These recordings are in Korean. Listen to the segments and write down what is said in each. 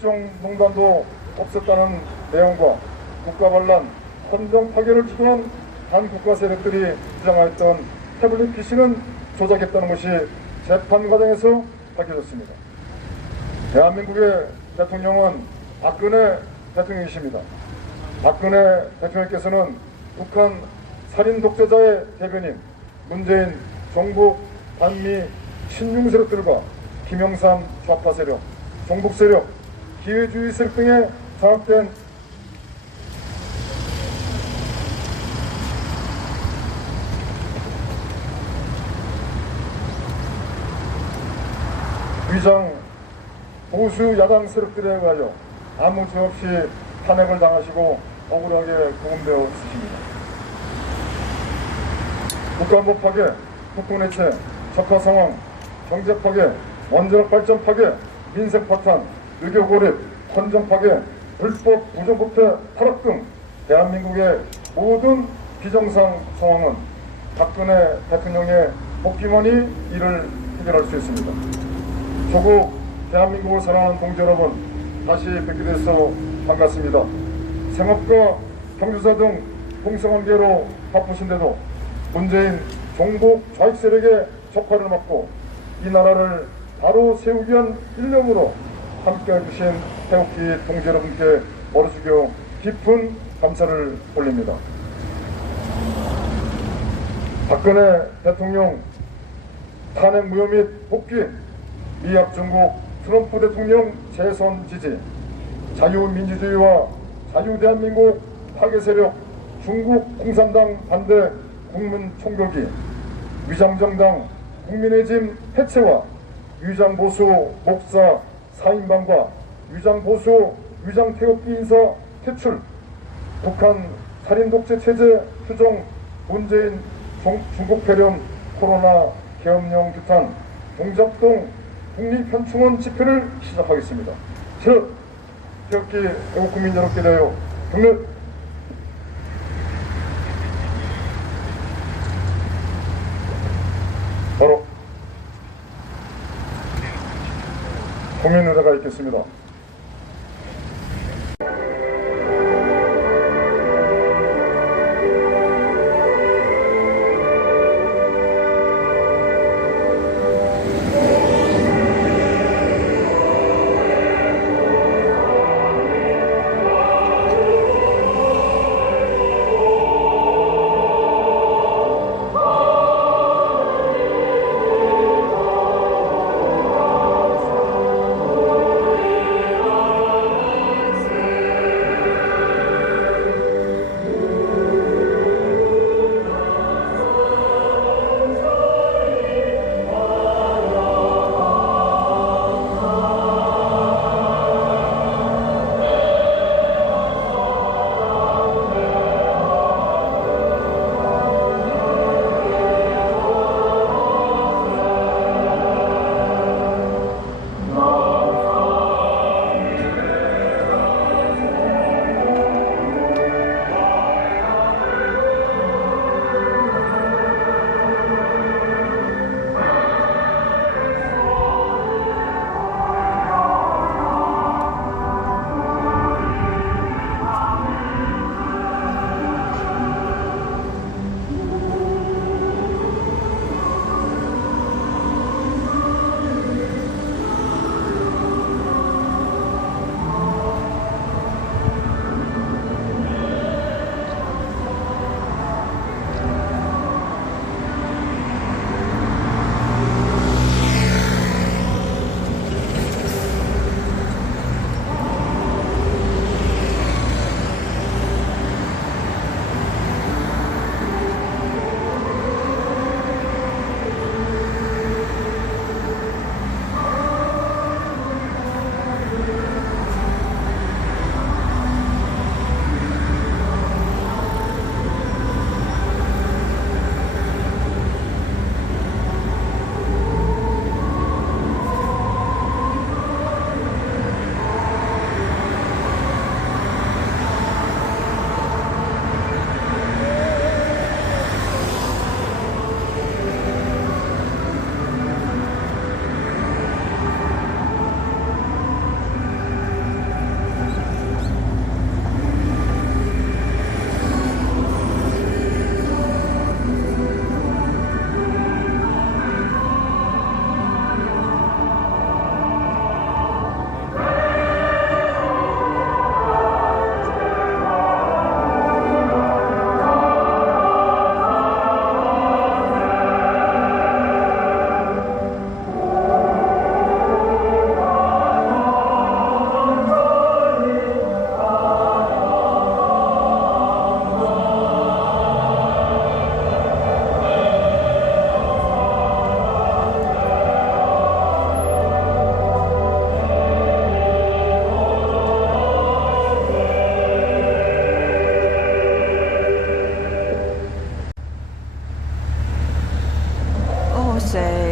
국정농단도 없었다는 내용과 국가반란, 헌정 파괴를 주도한 반국가 세력들이 주장하였던 태블릿 PC는 조작했다는 것이 재판 과정에서 밝혀졌습니다. 대한민국의 대통령은 박근혜 대통령이십니다. 박근혜 대통령께서는 북한 살인 독재자의 대변인 문재인 종북 반미 친중 세력들과 김영삼 좌파 세력, 종북 세력, 기회주의 세력 등에 장악된 위장 보수 야당 세력들에 의하여 아무 죄 없이 탄핵을 당하시고 억울하게 구금되어 있으십니다. 국가안보 파괴, 국군해체, 적화 상황, 경제 파괴, 원자력 발전 파괴, 민생 파탄, 의료 고립, 헌정 파괴, 불법 부정부패 타락 등 대한민국의 모든 비정상 상황은 박근혜 대통령의 복귀만이 이를 해결할 수 있습니다. 조국 대한민국을 사랑하는 동지 여러분, 다시 뵙게 돼서 반갑습니다. 생업과 경주사 등 공생관계로 바쁘신데도 문재인 종북 좌익 세력의 적화를 막고 이 나라를 바로 세우기 위한 일념으로 함께해 주신 태극기 동지 여러분께 머리 숙여 깊은 감사를 올립니다. 박근혜 대통령 탄핵 무효 및 복귀, 미약 중국 트럼프 대통령 재선 지지, 자유민주주의와 자유대한민국 파괴 세력 중국 공산당 반대 국민 총격이, 위장정당 국민의 짐 해체와 위장보수 목사 사인방과 위장보수 위장태극기 인사 퇴출, 북한 살인독재 체제 수정, 문재인 중국 폐렴, 코로나 계엄령 규탄, 동작동 국립현충원 집회를 시작하겠습니다. 태극기 애국국민 여러분께 대하여 경례. 바로 공연 의례가 있겠습니다.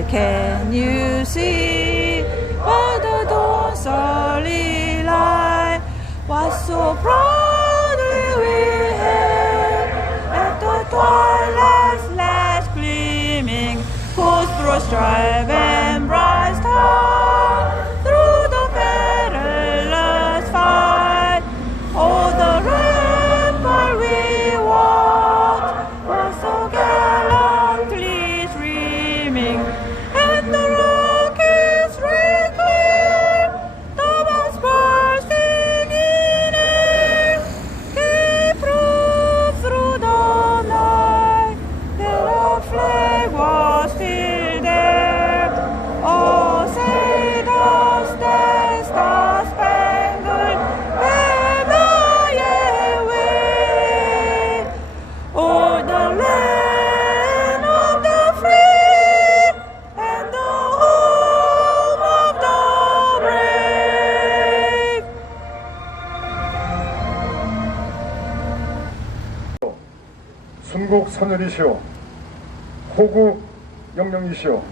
Can you see by the dawn's early light what so proudly we hailed at the twilight's last gleaming, whose broad stripe and bright star through the perilous fight, oh, the rampart we walked was so gallantly streaming, and the rockets reclaimed the bombs bursting in air, gave proof through the night that our flag was still there. Oh, say does the star-spangled banner yet wave o'er the land of the free and the home of the brave. 순국 선열이시오, 호국 영령이시오,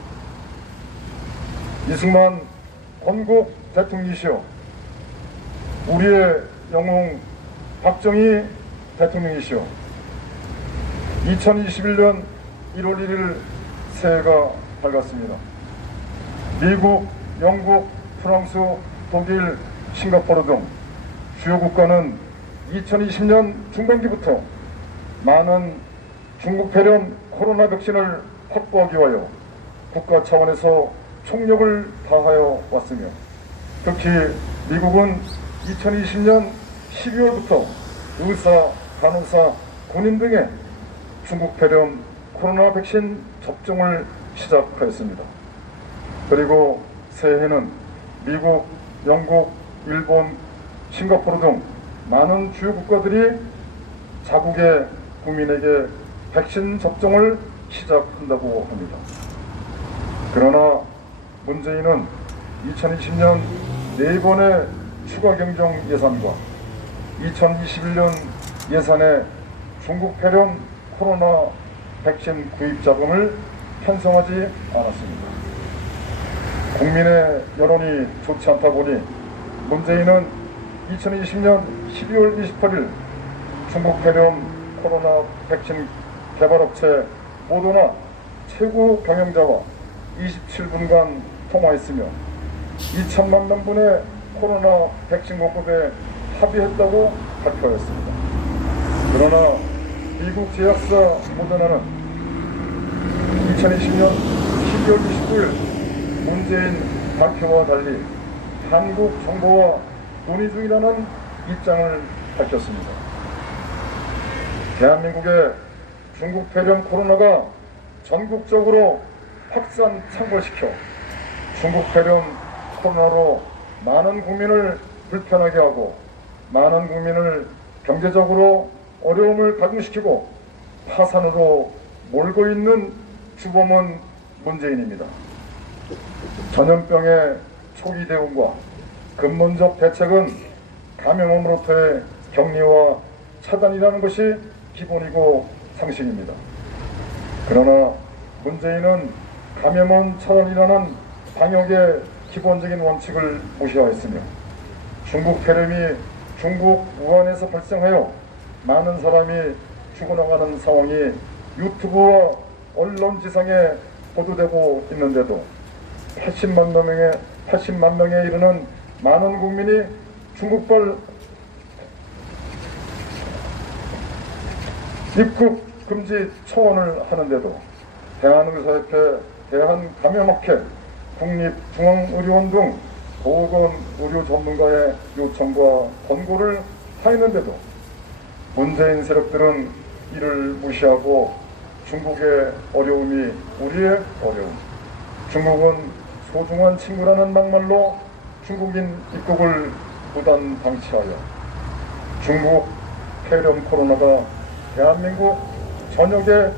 이승만 건국 대통령이시오, 우리의 영웅 박정희 대통령이시오. 2021년 1월 1일 새해가 밝았습니다. 미국, 영국, 프랑스, 독일, 싱가포르 등 주요 국가는 2020년 중반기부터 많은 중국 폐렴 코로나 백신을 확보하기 위하여 국가 차원에서 총력을 다하여 왔으며, 특히 미국은 2020년 12월부터 의사, 간호사, 군인 등의 중국 폐렴 코로나 백신 접종을 시작하였습니다. 그리고 새해에는 미국, 영국, 일본, 싱가포르 등 많은 주요 국가들이 자국의 국민에게 백신 접종을 시작한다고 합니다. 그러나 문재인은 2020년 4번의 추가 경정 예산과 2021년 예산에 중국 폐렴 코로나 백신 구입 자금을 편성하지 않았습니다. 국민의 여론이 좋지 않다 보니 문재인은 2020년 12월 28일 중국 폐렴 코로나 백신 개발업체 모더나 최고 경영자와 27분간 통화했으며 2천만 명분의 코로나 백신 공급에 합의했다고 발표하였습니다. 그러나 미국 제약사 모더나는 2020년 12월 29일 문재인 발표와 달리 한국 정부와 논의 중이라는 입장을 밝혔습니다. 대한민국의 중국 폐렴 코로나가 전국적으로 확산 창궐시켜 중국 폐렴 코로나로 많은 국민을 불편하게 하고 많은 국민을 경제적으로 어려움을 가중시키고 파산으로 몰고 있는 주범은 문재인입니다. 전염병의 초기 대응과 근본적 대책은 감염원으로부터의 격리와 차단이라는 것이 기본이고 상식입니다. 그러나 문재인은 감염원 차단이라는 방역의 기본적인 원칙을 무시하였으며 중국 폐렴이 중국 우한에서 발생하여 많은 사람이 죽어나가는 상황이 유튜브와 언론지상에 보도되고 있는데도 80만 명에 이르는 많은 국민이 중국발 입국 금지 초원을 하는데도 대한의사협회, 대한감염학회, 국립중앙의료원 등 보건의료 전문가의 요청과 권고를 하였는데도 문재인 세력들은 이를 무시하고 중국의 어려움이 우리의 어려움, 중국은 소중한 친구라는 막말로 중국인 입국을 무단 방치하여 중국 폐렴 코로나가 대한민국 전역에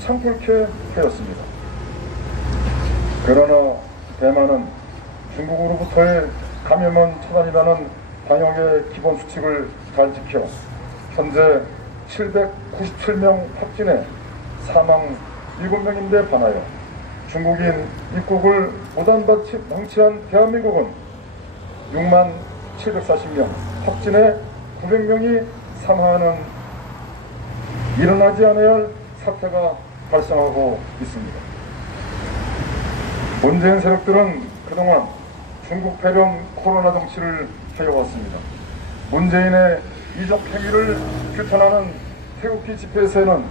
창궐케 하였습니다. 그러나 대만은 중국으로부터의 감염원 차단이라는 방역의 기본 수칙을 잘 지켜 현재 797명 확진에 사망 7명인데 반하여 중국인 입국을 무단 방치한 대한민국은 6만 740명, 확진에 900명이 사망하는 일어나지 않아야 할 사태가 발생하고 있습니다. 문재인 세력들은 그동안 중국 폐렴 코로나 정치를 해왔습니다. 문재인의 이적 행위를 규탄하는 태극기 집회에서는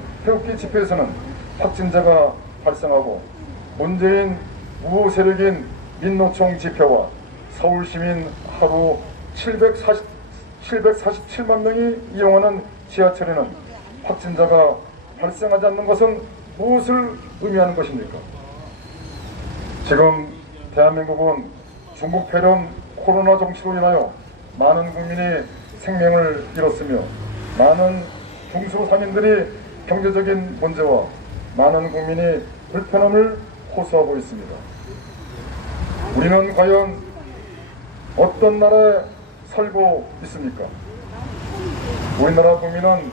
확진자가 발생하고 문재인 우호 세력인 민노총 집회와 서울시민 하루 747만 명이 이용하는 지하철에는 확진자가 발생하지 않는 것은 무엇을 의미하는 것입니까? 지금 대한민국은 중국 폐렴 코로나 정치로 인하여 많은 국민이 생명을 잃었으며 많은 중소상인들이 경제적인 문제와 많은 국민이 불편함을 호소하고 있습니다. 우리는 과연 어떤 나라에 살고 있습니까? 우리나라 국민은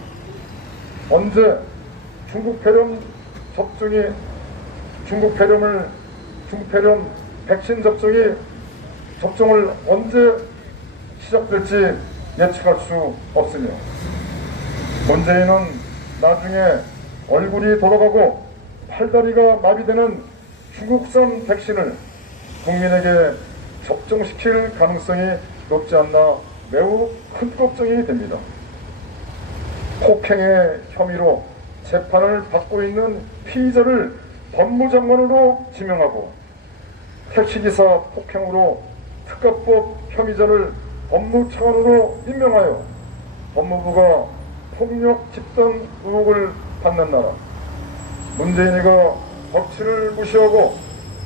언제 중국 폐렴 백신 접종을 언제 시작될지 예측할 수 없으며 문재인은 나중에 얼굴이 돌아가고 팔다리가 마비되는 중국산 백신을 국민에게 접종시킬 가능성이 높지 않나 매우 큰 걱정이 됩니다. 폭행의 혐의로 재판을 받고 있는 피의자를 법무장관으로 지명하고 택시기사 폭행으로 특가법 혐의자를 법무차관으로 임명하여 법무부가 폭력 집단 의혹을 받는 나라, 문재인이가 법치를 무시하고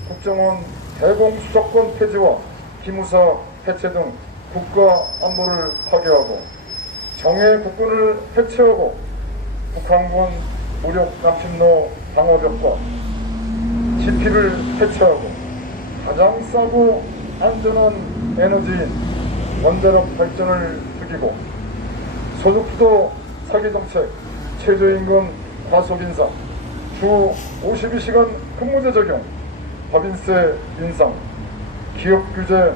국정원 대공수사권 폐지와 기무사 해체 등 국가 안보를 파괴하고 정예 국군을 해체하고 북한군 무력 남침로 방어벽과 지피를 해체하고 가장 싸고 안전한 에너지인 원자력 발전을 죽이고 소득주도 사기정책, 최저임금 과속인상, 주 52시간 근무제 적용, 법인세 인상, 기업규제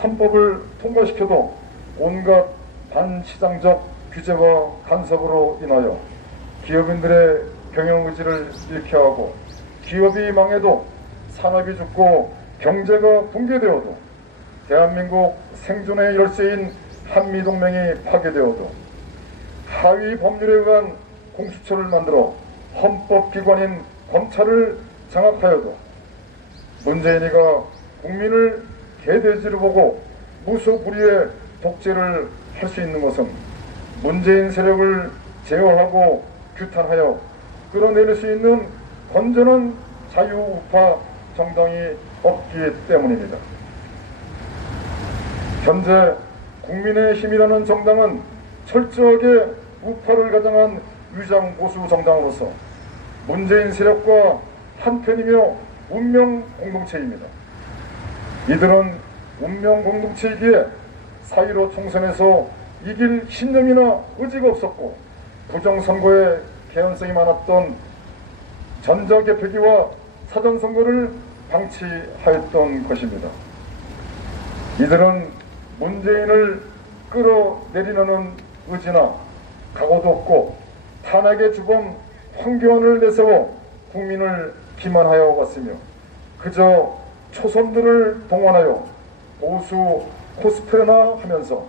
3법을 통과시켜도 온갖 반시장적 규제와 간섭으로 인하여 기업인들의 경영의지를 잃게 하고 기업이 망해도 산업이 죽고 경제가 붕괴되어도 대한민국 생존의 열쇠인 한미동맹이 파괴되어도 하위 법률에 의한 공수처를 만들어 헌법기관인 검찰을 장악하여도 문재인이가 국민을 개돼지로 보고 무소불위의 독재를 할 수 있는 것은 문재인 세력을 제어하고 규탄하여 끌어내릴 수 있는 건전한 자유우파 정당이 없기 때문입니다. 현재 국민의힘이라는 정당은 철저하게 우파를 가장한 위장보수 정당으로서 문재인 세력과 한편이며 운명 공동체입니다. 이들은 운명 공동체이기에 4.15 총선에서 이길 신념이나 의지가 없었고 부정선거에 개연성이 많았던 전자개표기와 사전선거를 방치하였던 것입니다. 이들은 문재인을 끌어내리려는 의지나 각오도 없고 탄핵의 주범 황교안을 내세워 국민을 기만하여 왔으며 그저 초선들을 동원하여 보수 코스프레나 하면서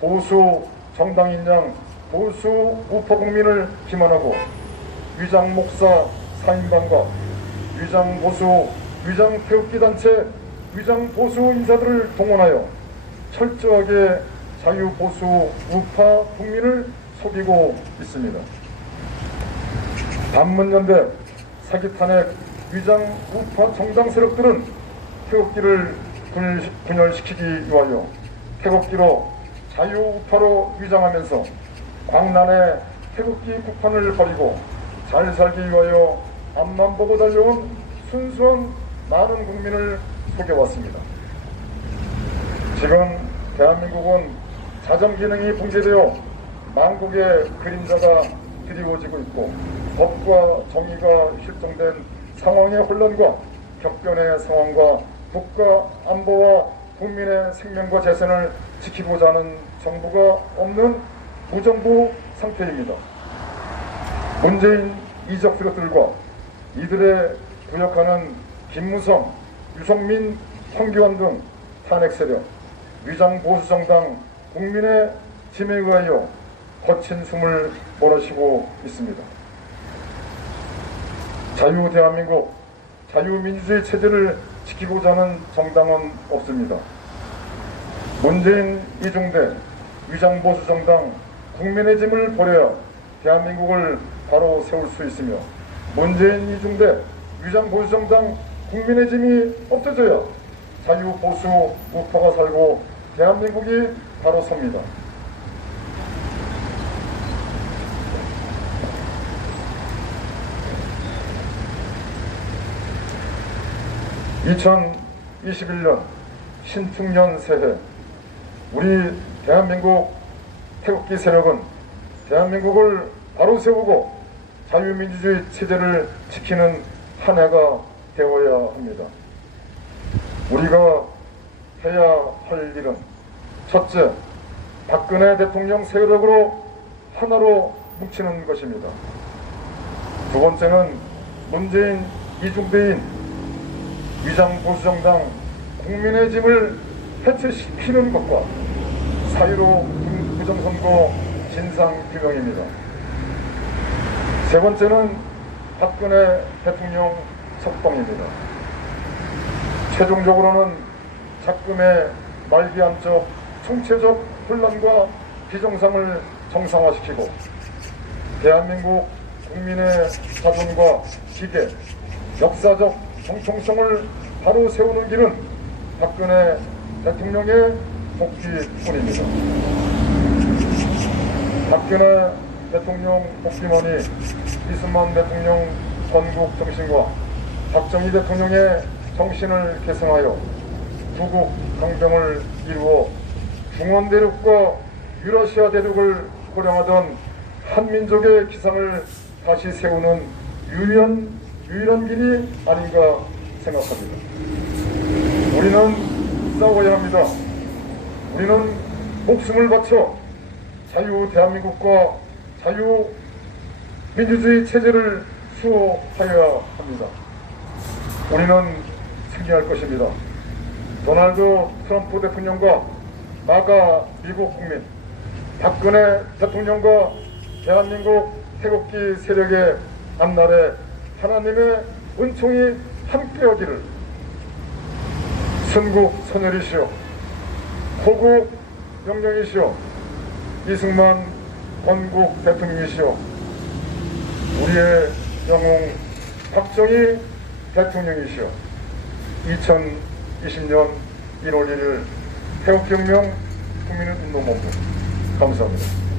보수 정당인 양 보수 우파 국민을 기만하고 위장 목사 4인방과 위장 보수, 위장 태극기 단체, 위장 보수 인사들을 동원하여 철저하게 자유 보수 우파 국민을 속이고 있습니다. 반문연대 사기탄핵 위장 우파 정당 세력들은 태극기를 분열시키기 위하여 태극기로 자유우파로 위장하면서 광란에 태극기 국판을 버리고 잘 살기 위하여 앞만 보고 달려온 순수한 많은 국민을 속여왔습니다. 지금 대한민국은 자정 기능이 붕괴되어 망국의 그림자가 드리워지고 있고 법과 정의가 실종된 상황의 혼란과 격변의 상황과 국가 안보와 국민의 생명과 재산을 지키고자 하는 정부가 없는 무정부 상태입니다. 문재인 이적 세력들과 이들의 부역하는 김무성, 유성민, 황교안 등 탄핵 세력, 위장 보수정당 국민의 짐에 의하여 거친 숨을 몰아쉬고 있습니다. 자유 대한민국, 자유민주주의 체제를 지키고자 하는 정당은 없습니다. 문재인 이중대 위장보수정당 국민의 짐을 버려야 대한민국을 바로 세울 수 있으며 문재인 이중대 위장보수정당 국민의 짐이 없어져야 자유보수 우파가 살고 대한민국이 바로 섭니다. 2021년 신축년 새해 우리 대한민국 태극기 세력은 대한민국을 바로 세우고 자유민주주의 체제를 지키는 한 해가 되어야 합니다. 우리가 해야 할 일은 첫째, 박근혜 대통령 세력으로 하나로 뭉치는 것입니다. 두 번째는 문재인 이중대인 위장보수정당 국민의 짐을 해체시키는 것과 4.15 부정선거 진상규명입니다. 세 번째는 박근혜 대통령 석방입니다. 최종적으로는 작금의 말기암적 총체적 혼란과 비정상을 정상화시키고 대한민국 국민의 자존과 기계, 역사적 정통성을 바로 세우는 길은 박근혜 대통령의 복귀뿐입니다. 박근혜 대통령 복귀만이 이승만 대통령 건국 정신과 박정희 대통령의 정신을 계승하여 두국 강병을 이루어 중원 대륙과 유러시아 대륙을 호령하던 한민족의 기상을 다시 세우는 유일한 길이 아닌가 생각합니다. 우리는 싸워야 합니다. 우리는 목숨을 바쳐 자유 대한민국과 자유 민주주의 체제를 수호하여야 합니다. 우리는 승리할 것입니다. 도널드 트럼프 대통령과 마가 미국 국민, 박근혜 대통령과 대한민국 태극기 세력의 앞날에 하나님의 은총이 함께하기를. 순국 선열이시오, 호국 명령이시오, 이승만 건국 대통령이시오, 우리의 영웅 박정희 대통령이시오. 2020년 1월 1일 태극기혁명 국민운동본부 감사합니다.